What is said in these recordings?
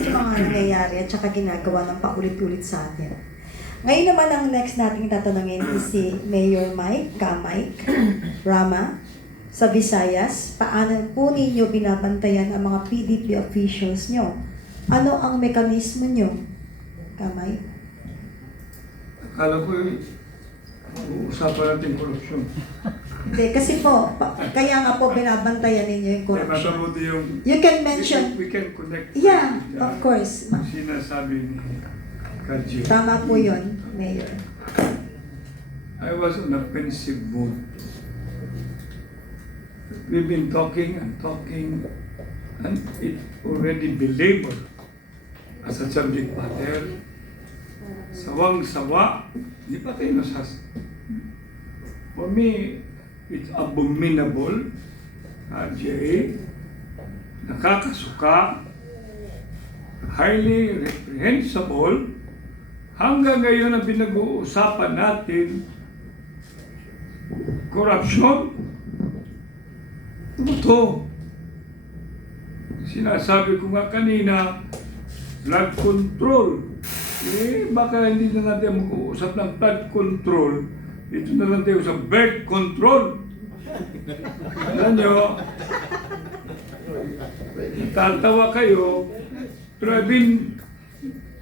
yung mga nangyayari at saka ginagawa ng paulit-ulit sa atin. Ngayon naman ang next nating tatanungin is si Mayor Mike, Ka-Mike Rama sa Visayas. Paano po ninyo binabantayan ang mga PDP officials nyo? Ano ang mekanismo nyo? Ka-Mike? Akala ko usapan natin korupsyon. Hindi, kasi po, kaya nga po binabantayan ninyo yung corruption. Mabuti yung... You can mention... We can connect. Yeah, of course. Sinasabi ni Kaji. Tama po yun, Mayor. I was on a pensive mood. We've been talking and talking, and it already belabored as a subject matter. Sawang-sawa, di pa tayo nasas. For me, it's abominable, Jay, nakakasuka, highly reprehensible. Hanggang ngayon ang pinag-uusapan natin, corruption. Ito. Sinasabi ko nga kanina, blood control. Baka hindi na natin mag-uusap ng blood control. Dito na lang tayo sa birth control. Alam nyo, tatawa kayo, pero I've been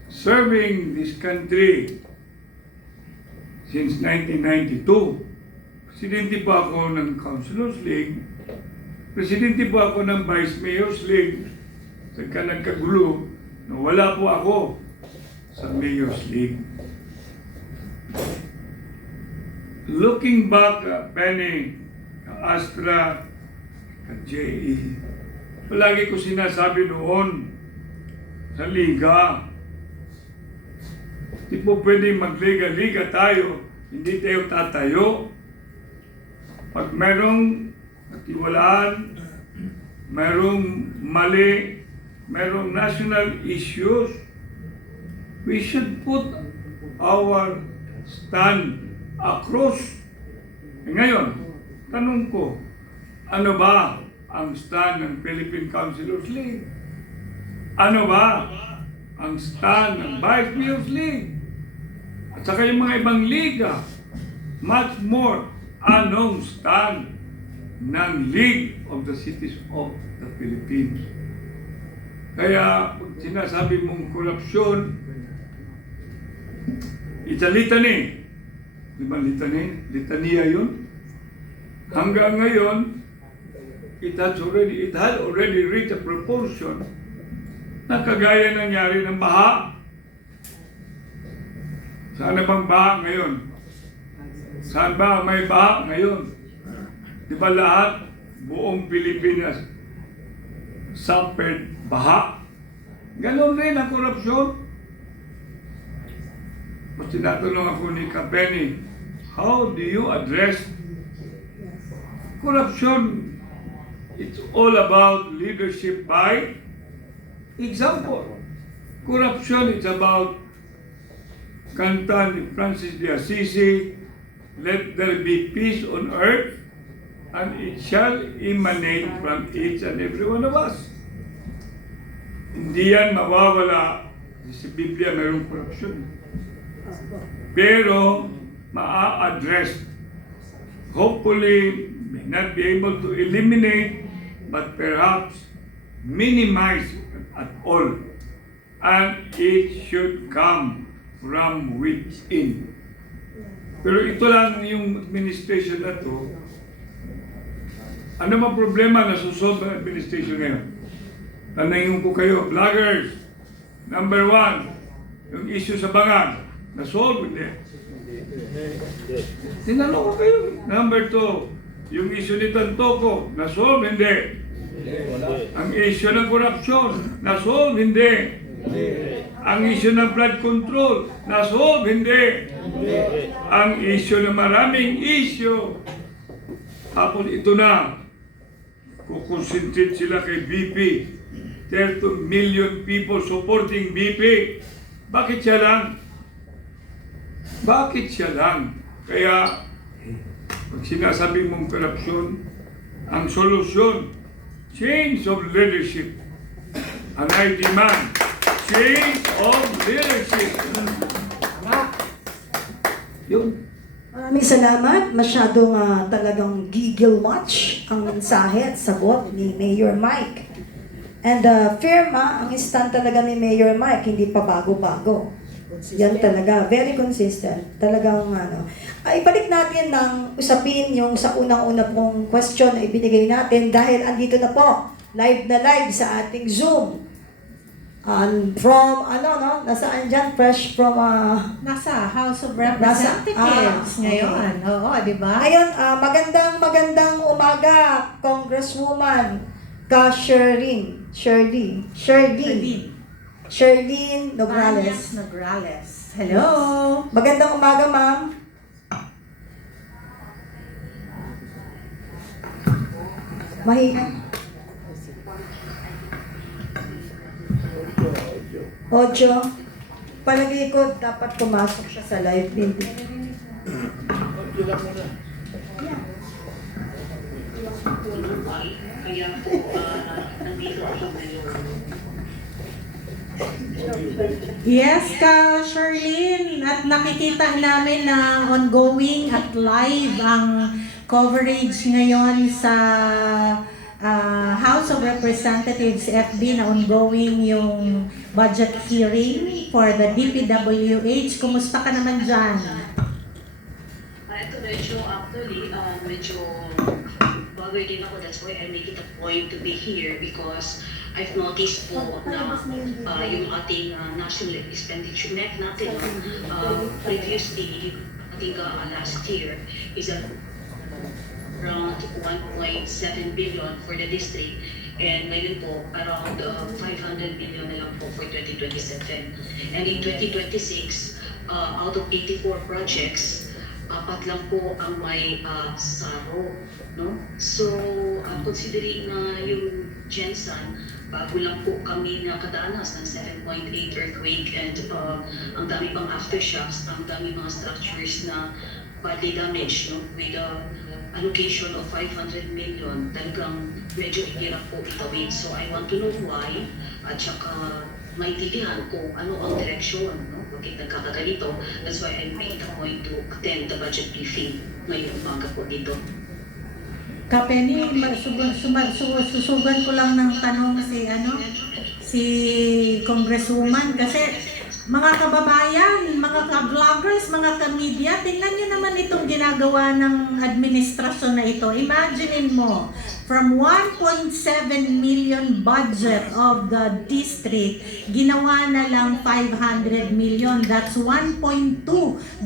serving this country since 1992. Presidente pa ako ng Councilors League. Presidente po ako ng Vice Mayor's League. Saka nagkagulo na wala po ako sa Mayor's League. Looking back, Penny, Astra, JE, palagi ko sinasabi noon sa Liga, di po pwede magliga-liga tayo, hindi tayo tatayo. Pag merong katiwalaan, merong mali, merong national issues, we should put our stand across. Ngayon, tanong ko, ano ba ang stand ng Philippine Councilors League? Ano ba ang stand ng Vice Mayor's League? At saka yung mga ibang liga, much more, anong stand ng League of the Cities of the Philippines? Kaya, pag sinasabi mong korupsyon, it's a litany. Di ba litany? Litania yun. Hanggang ngayon, it had already reached a proportion na kagaya nangyari ng baha. Saan na bang baha ngayon? Saan ba may baha ngayon? Di ba lahat, buong Pilipinas, suffered baha? Ganon rin ang korupsyon. Mas tinatanong ako ni Kapeni, how do you address corruption? It's all about leadership by example. Corruption is about kanta ni Francis de Assisi, let there be peace on earth, and it shall emanate from each and every one of us. Hindi yan mawawala. Sa Biblia mayroong corruption. Pero maa-address. Hopefully, may not be able to eliminate, but perhaps minimize at all. And it should come from within. Pero ito lang yung administration na to. Ano ba problema na susolve ng administration ngayon? Tanangin ko kayo, vloggers. Number 1, yung issue sa Bangan. Na-solve hindi. Tinanong ko kayo. Number 2, yung issue ni Tantoco. Na-solve hindi. Ang issue ng korupsyon. Na-solve hindi. Ang issue ng flood control. Na-solve hindi. Ang issue ng maraming issue. Tapos ito na. Kukonsentrate sila kay BP. 30 million people supporting BP. Bakit siya lang? Bakit siya lang? Kaya, pag sinasabi mong korupsyon, ang solusyon, change of leadership. And I demand change of leadership. Yung Maraming salamat. Masyadong talagang giggle watch ang mensahe at sagot ni Mayor Mike. And firma, ang stand talaga ni Mayor Mike, hindi pa bago-bago. Yan talaga, very consistent. Talagang ibalik natin ng usapin yung sa unang-una pong question na ibinigay natin dahil andito na po, live na live sa ating Zoom. From, nasaan dyan? Fresh from, Nasa House of Representatives ngayon. Oo, di ba? Ngayon, magandang umaga, Congresswoman Sherlyn Nograles. Marias Nograles. Hello. Magandang umaga, ma'am. Mahinga. Ocho. Palagay ko, dapat pumasok siya sa live video. Kaya po, nandito ako ngayon. Yes, ka Sherlyn. At nakikita namin na ongoing at live ang coverage ngayon sa House of Representatives FB na ongoing yung budget hearing for the DPWH. Kumusta ka naman dyan? Ito medyo bago din ako. That's why I make it a point to be here because I've noticed po na yung ating national expenditure net natin previously, I think last year is around 1.7 billion for the district and ngayon po around 500 million na lang po for 2027. And in 2026, out of 84 projects, 4 lang po ang may SARO. No? So, considering na yung Gensan, bago lang po kami nakadaanas ng 7.8 earthquake and ang dami pang aftershocks, ang dami mga structures na badly damaged, no? With allocation of 500 million, talagang medyo hirap po itawid. So I want to know why at saka maintindihan kung ano ang direksyon, no? Bakit nagkakaganito. That's why I made a point to attend the budget briefing ngayong umaga po dito. Kapeni, susugan ko lang ng tanong si Congresswoman kasi mga kababayan, mga ka-vloggers, mga ka-media, tingnan nyo naman itong ginagawa ng administrasyon na ito. Imaginein mo, from 1.7 million budget of the district, ginawa na lang 500 million. That's 1.2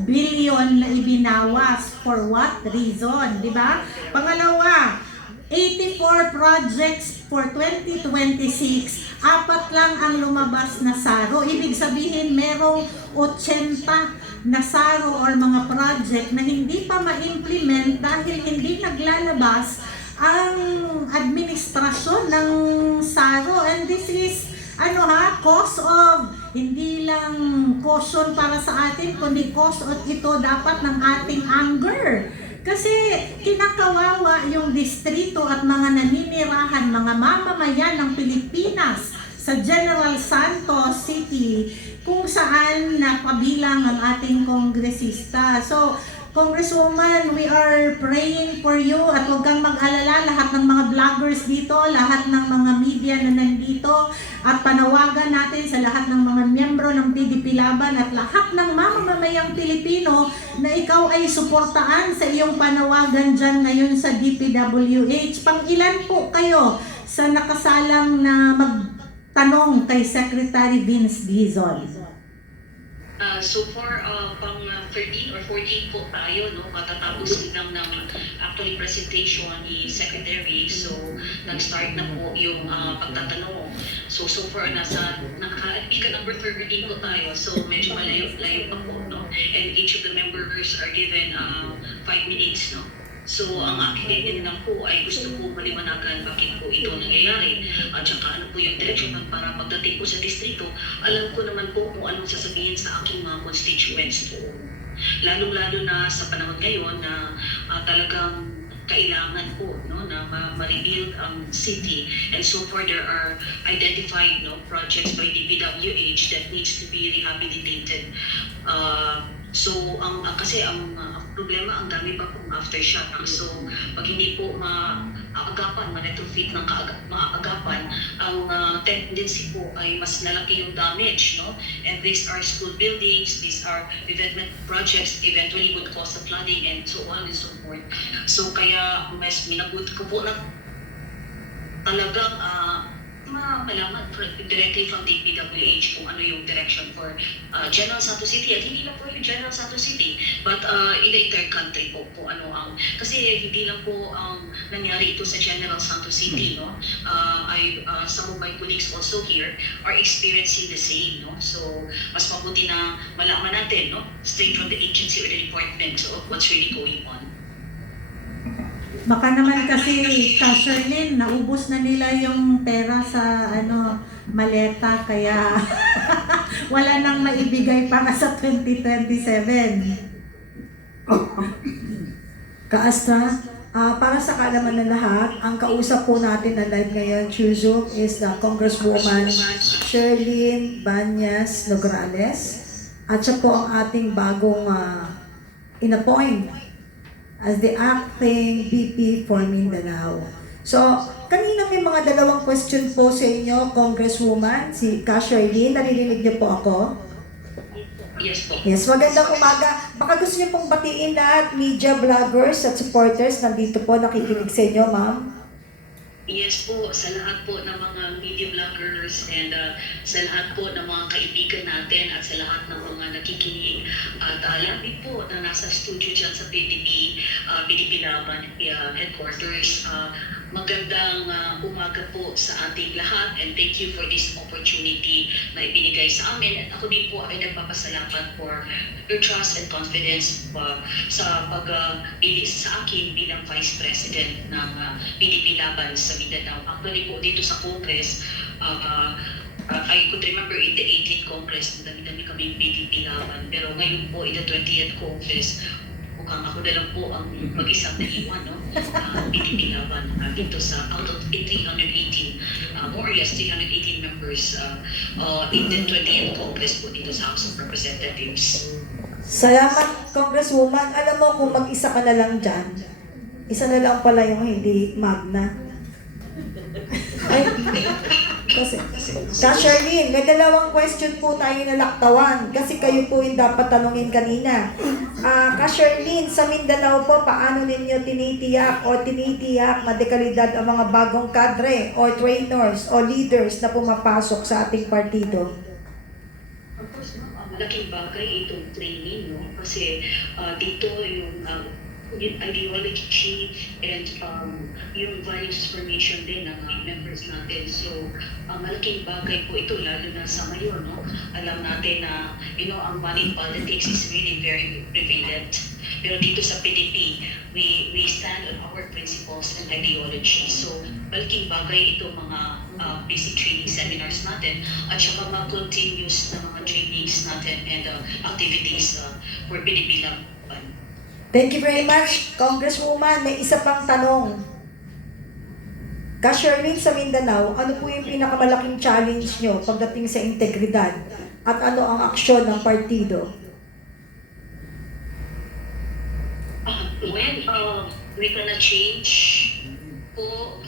billion na ibinawas. For what reason? Diba? Pangalawa, 84 projects for 2026, 4 lang ang lumabas na SARO. Ibig sabihin, merong 80 na SARO or mga project na hindi pa ma-implement dahil hindi naglalabas ang administrasyon ng SARO. And this is, cause of, hindi lang caution para sa atin, kundi cause of ito dapat ng ating anger. Kasi kinakawawa yung distrito at mga naninirahan, mga mamamayan ng Pilipinas sa General Santos City kung saan napabilang ang ating kongresista. So, Congresswoman, we are praying for you at huwag kang mag-alala, lahat ng mga vloggers dito, lahat ng mga media na nandito at panawagan natin sa lahat ng mga miyembro ng PDP Laban at lahat ng mamamayang Pilipino na ikaw ay suportaan sa iyong panawagan dyan ngayon sa DPWH. Pang-ilan po kayo sa nakasalang na magtanong kay Secretary Vince Dizon? So far, pang 13 or 14 po tayo, no? Matatapos lang ng actually presentation ni Secretary. So, nag-start na po yung pagtatanong. So far, ika number 13 po tayo. So, medyo malayo pa po, no? And each of the members are given 5 minutes, no? So, ang akin din lang po ay gusto po maliwanagan bakit po ito nangyayari at saka ano po yung direction para pagdating po sa distrito, alam ko naman po kung anong sasabihin sa aking mga constituents po. Lalong-lalo na sa panahon ngayon na talagang kailangan po no na ma-rebuild ang city, and so far there are identified no projects by DPWH that needs to be rehabilitated. So kasi ang problema, ang dami pa pong aftershock. So pag hindi po maagapan, ma-retrofit ng maagapan, ang tendency po ay mas lalaki yung damage, no? And these are school buildings, these are development projects, eventually would cause the flooding and so on and so forth. So kaya mas minabut ko po na talagang malaman directly from DPWH kung ano yung direction for General Santos City, at hindi lang po yung General Santos City but in the entire country po ano ang kasi hindi lang po ang nangyari ito sa General Santos City, no. Some of my colleagues also here are experiencing the same, no. So mas mabuti na malaman natin, no, straight from the agency or the department of what's really going on. Baka naman kasi, Casherlyn, naubos na nila yung pera sa maleta, kaya wala nang maibigay para sa 2027. Kaastra, para sa kaalaman ng lahat, ang kausap po natin na live ngayon, through Zoom, is the Congresswoman Sherlyn Banyas Nograles. At siya po ang ating bagong in-appoint as the acting VP for Mindanao. So, kanina may mga dalawang question po sa inyo, Congresswoman, si Casherlyn. Naririnig niyo po ako? Yes po. Yes, magandang umaga. Baka gusto niyo pong batiin lahat, media vloggers at supporters, nandito po, nakikinig sa inyo, ma'am. Yes po, sa lahat po ng mga media vloggers and sa lahat po ng mga kaibigan natin at sa lahat ng mga nakikinig at labi po na nasa studio dyan sa PDP Laban headquarters. Magandang umaga po sa ating lahat, and thank you for this opportunity na ibinigay sa amin. At ako din po ay nagpapasalamat for your trust and confidence sa pagpili sa akin bilang Vice President ng PDP Laban sa Mindanao. Actually po dito sa Congress, I could remember in the 18th Congress, dami-dami kaming PDP Laban. Pero ngayon po in the 20th Congress, mukhang ako na lang po ang mag-isang naiwan, no? PDP Laban dito sa out of 318, more or less 318 members in the 20th Congress po dito sa House of Representatives. Salamat, Congresswoman. Alam mo, kung mag-isa ka na lang dyan, isa na lang pala yung hindi magna. Ay, kasi, Casherlyn, may dalawang question po tayo na laktawan kasi kayo po yung dapat tanungin kanina. Casherlyn, sa Mindanao po, paano ninyo tinitiyak na dekalidad ang mga bagong kadre o trainers o leaders na pumapasok sa ating partido? Of course, no, malaking bagay itong training, no? Kasi dito yung ideology and yung values formation din ng members natin. So, malaking bagay po ito, lalo na sa ngayon, no? Alam natin na, ang money politics is really very prevalent. Pero dito sa PDP, we stand on our principles and ideology. So, malaking bagay ito mga basic training seminars natin at saka mga continuous na mga trainings natin and activities for PDP Laban. Thank you very much, Congresswoman. May isa pang tanong. Casherlyn, sa Mindanao, ano po yung pinakamalaking challenge nyo pagdating sa integridad at ano ang aksyon ng partido? We cannot change po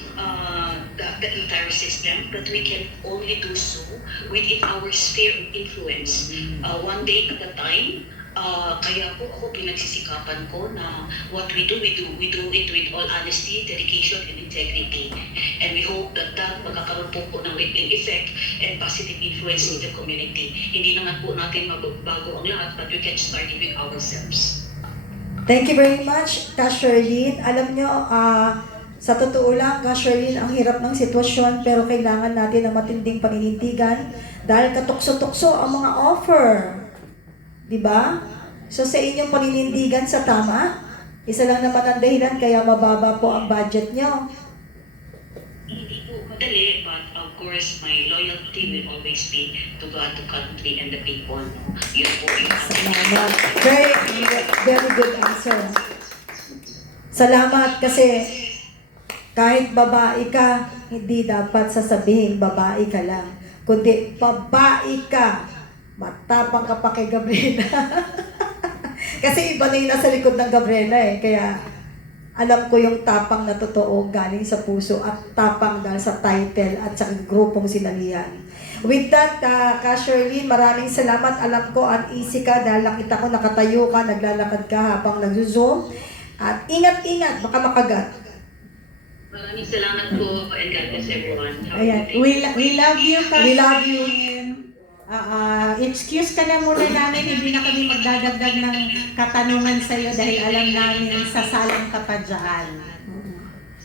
the entire system, but we can only do so within our sphere of influence, one day at a time. Kaya po ako pinagsisikapan ko na what we do it with all honesty, dedication, and integrity. And we hope that magkakaroon po ng rippling effect and positive influence in the community. Hindi naman po natin magbago ang lahat, but we can start it with ourselves. Thank you very much, Casherlyn. Alam nyo, sa totoo lang, Casherlyn, ang hirap ng sitwasyon pero kailangan natin ng matinding paninindigan dahil katukso-tukso ang mga offer. Diba? So sa inyong paninindigan sa tama, isa lang naman ang dahilan kaya mababa po ang budget nyo. Hindi po madali, but of course, my loyalty will always be to God, to country, and the people. Yun po yung Salamat. Very good answer. Salamat kasi kahit babae ka, hindi dapat sasabihin babae ka lang. Kundi babae ka. Matapang ka pa kay Gabriela. Kasi iba na yung nasa likod ng Gabriela eh. Kaya alam ko yung tapang na totoo galing sa puso at tapang dahil sa title at sa grupong sinalihan. With that, Ka Shirley, maraming salamat. Alam ko, uneasy ka dahil nakita ko nakatayo ka, naglalakad ka habang nag-zoom. At ingat-ingat, baka makagat. Maraming salamat po and God bless everyone. Have a Ayan. good day. We love you, We love you. Excuse ka na muna namin, hindi na kami magdadagdag ng katanungan sa'yo dahil alam namin sasalang ka pa dyan.